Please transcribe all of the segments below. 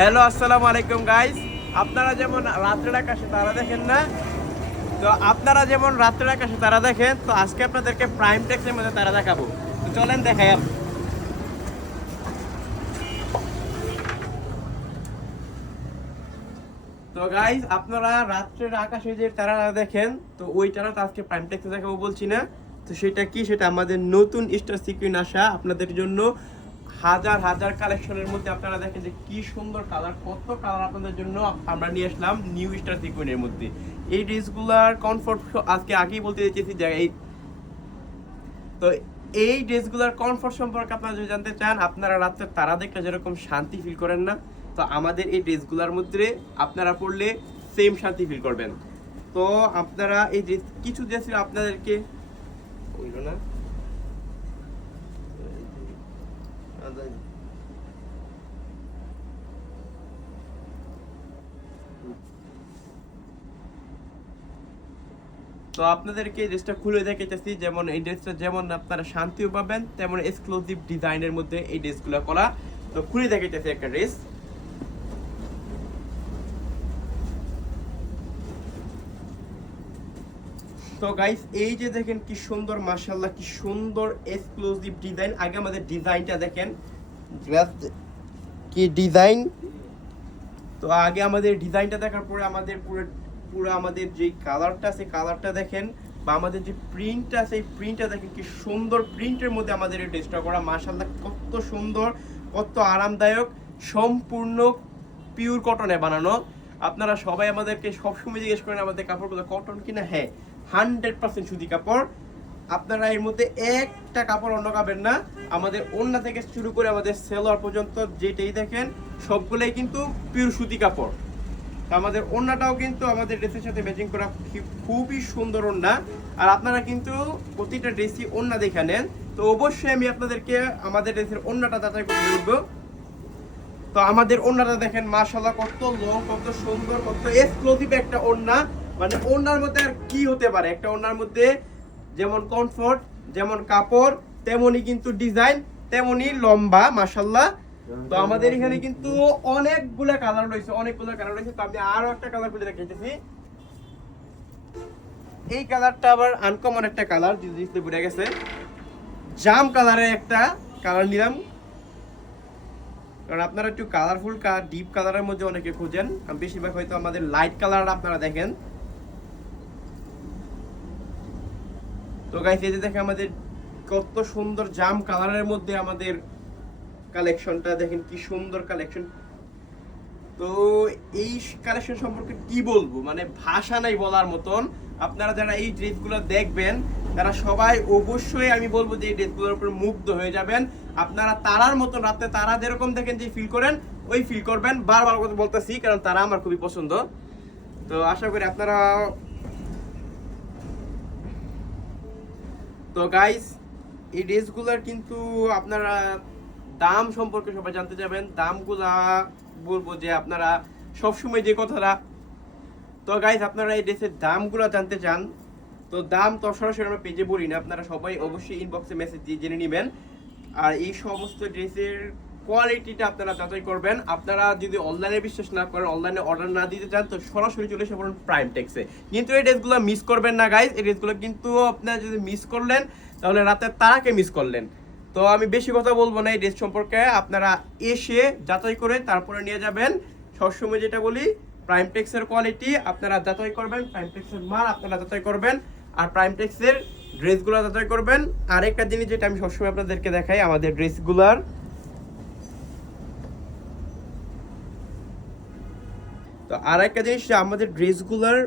Hello, আসসালামু আলাইকুম guys. আপনারা যেমন রাত্রের আকাশে তারা দেখেন না, তো আপনারা যেমন রাত্রের আকাশে তারা দেখেন, তো আজকে আপনাদেরকে প্রাইম টেক্সের মধ্যে তারা দেখাবো। তো চলেন দেখাই। তো গাইস, আপনারা রাত্রের আকাশে যে তারা দেখেন, তো ওই তারা তো আজকে প্রাইম টেক্সে দেখাবো বলছি না। তো সেটা কি, সেটা আমাদের নতুন স্টার সিকুইন আসা আপনাদের জন্য হাজার হাজার কালেকশনের মধ্যে। আপনারা দেখেন যে কি সুন্দর কালার, কত কালার আপনাদের জন্য আমরা নিয়ে আসলাম নিউ স্টার সিকুইনের মধ্যে। এই ড্রেসগুলার কমফোর্ট আজকে আগেই বলতে চাইছি যে তো এই ড্রেসগুলার কমফোর্ট সম্পর্কে আপনারা যদি জানতে চান, আপনারা রাত্রে তারা দেখলে যেরকম শান্তি ফিল করেন না, তো আমাদের এই ড্রেসগুলোর মধ্যে আপনারা পড়লে সেম শান্তি ফিল করবেন। তো আপনারা এই ড্রেস কিছু ড্রেস আপনাদেরকে হইল না, তো আপনাদেরকে এই ড্রেসটা খুলে দেখাইতেছি। যেমন এই ড্রেসটা যেমন আপনারা শান্তিও পাবেন, তেমন এক্সক্লুসিভ ডিজাইনের মধ্যে এই ড্রেসগুলো করা। তো খুলে দেখাইতেছি একটা ড্রেস। তো গাইস, এই যে দেখেন কি সুন্দর, মাশাআল্লাহ কি সুন্দর এক্সক্লুসিভ ডিজাইন। আগে আমাদের ডিজাইনটা দেখেন, কি ডিজাইন। তো আগে আমাদের ডিজাইনটা দেখার পরে আমাদের পুরো পুরো আমাদের যে কালারটা আছে কালারটা দেখেন, বা আমাদের যে প্রিন্টটা আছে এই প্রিন্টটা দেখেন কি সুন্দর। প্রিন্টের মধ্যে আমাদের এই ড্রেসটা করা, মাশাআল্লাহ কত সুন্দর, কত আরামদায়ক, সম্পূর্ণ পিওর কটনে বানানো। আপনারা সবাই আমাদেরকে সবসময় জিজ্ঞেস করেন আমাদের কাপড়গুলো কটন কিনা। হ্যাঁ, 100% সুতি কাপড়। আপনারা এর মধ্যে একটা কাপড় অন্য পাবেন না। আমাদের ওড়না থেকে শুরু করে আমাদের সেলোয়ার পর্যন্ত যেটাই দেখেন সবগুলোই কিন্তু পিওর সুতি কাপড়। তো আমাদের ওড়নাটাও কিন্তু আমাদের ড্রেসের সাথে ম্যাচিং করা, খুবই সুন্দর ওড়না। আর আপনারা কিন্তু প্রতিটা ড্রেসই ওড়না দেখে নেন। তো অবশ্যই আমি আপনাদেরকে আমাদের ড্রেসের ওড়নাটা যাচাই করে বলবো। তো আমাদের ওড়নাটা দেখেন, মাশাআল্লাহ কত লং, কত সুন্দর, কত এক্সক্লুসিভ একটা ওড়না। মানে ওড়নার মধ্যে আর কি হতে পারে, একটা ওড়নার মধ্যে যেমন কমফোর্ট, যেমন কাপড়, তেমনি কিন্তু ডিজাইন, তেমনি লম্বা, মাশাআল্লাহ। তো আমাদের এখানে কিন্তু অনেকগুলো কালার রয়েছে, অনেকগুলো কালার রয়েছে। তো আমি আরো একটা কালার খুলে দেখাইতেছি। এই কালারটা আবার আনকমন একটা কালার, ডিসপ্লে পড়ে গেছে। জাম কালারের একটা কালার নিলাম, কারণ আপনারা একটু কালারফুল ডিপ কালারের মধ্যে অনেকে খোঁজেন। বেশিরভাগ হয়তো আমাদের লাইট কালার আপনারা দেখেন। তো গাইস, এই যে দেখেন আমাদের কত সুন্দর জাম কালারের মধ্যে আমাদের কালেকশনটা দেখেন, কি সুন্দর কালেকশন। তো এই কালেকশন সম্পর্কে কি বলবো, মানে ভাষা নাই বলার মতন। আপনারা যারা এই ড্রেসগুলো দেখবেন তারা সবাই অবশ্যই আমি বলবো যে এই ড্রেসগুলোর উপর মুগ্ধ হয়ে যাবেন। আপনারা তারার মতন, রাতে তারা যেরকম দেখেন যে ফিল করেন, ওই ফিল করবেন। বারবার কথা বলতেছি কারণ তারা আমার খুবই পছন্দ। তো আশা করি আপনারা। তো গাইস, এই ড্রেসগুলোর কিন্তু আপনারা দাম সম্পর্কে সবাই জানতে যাবেন। দামগুলা বলবো যে আপনারা সবসময় যে কথাটা, তো গাইস আপনারা এই ড্রেসের দামগুলো জানতে চান, তো দাম তো সরাসরি আমরা পেজে বলি না, আপনারা সবাই অবশ্যই ইনবক্সে মেসেজ দিয়ে জেনে নেবেন। আর এই সমস্ত ড্রেসের কোয়ালিটিটা আপনারা যাচাই করবেন। আপনারা যদি অনলাইনে বিশ্বাস না করেন, অনলাইনে অর্ডার না দিতে চান, তো সরাসরি চলে এসে পড়ুন প্রাইম টেক্সে। কিন্তু এই ড্রেসগুলো মিস করবেন না গাইস। এই ড্রেসগুলো কিন্তু আপনারা যদি মিস করলেন তাহলে রাতের তারাকে মিস করলেন। তো আমি বেশি কথা বলবো না এই ড্রেস সম্পর্কে, আপনারা এসে যাচাই করে তারপরে নিয়ে যাবেন। সবসময় যেটা বলি, প্রাইম টেক্সের কোয়ালিটি আপনারা যাচাই করবেন, প্রাইম টেক্সের মাল আপনারা যাচাই করবেন, আর প্রাইম টেক্সের ড্রেসগুলো যাচাই করবেন। আর একটা জিনিস যেটা আমি সবসময় আপনাদেরকে দেখাই, আমাদের ড্রেসগুলার তো আর একটা জিনিস, আমাদের ড্রেসগুলার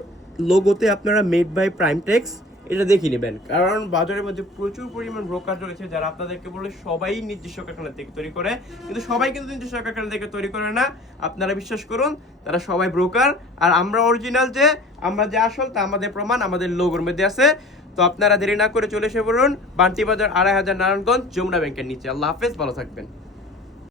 লোগোতে আপনারা মেড বাই প্রাইম টেক্স এটা দেখে নেবেন। কারণ বাজারের মধ্যে প্রচুর পরিমাণ ব্রোকার রয়েছে যারা আপনাদেরকে বলে সবাই নিজস্ব কারখানা থেকে তৈরি করে, কিন্তু সবাই কিন্তু নিজস্ব কারখানা থেকে তৈরি করে না। আপনারা বিশ্বাস করুন, তারা সবাই ব্রোকার। আর আমরা অরিজিনাল, যে আমরা যে আসল, তা আমাদের প্রমাণ আমাদের লোগোর মধ্যে আছে। তো আপনারা দেরি না করে চলে এসে পড়ুন বান্টি বাজার 2500 নারায়ণগঞ্জ, যমুনা ব্যাংকের নিচে। আল্লাহ হাফেজ, ভালো থাকবেন।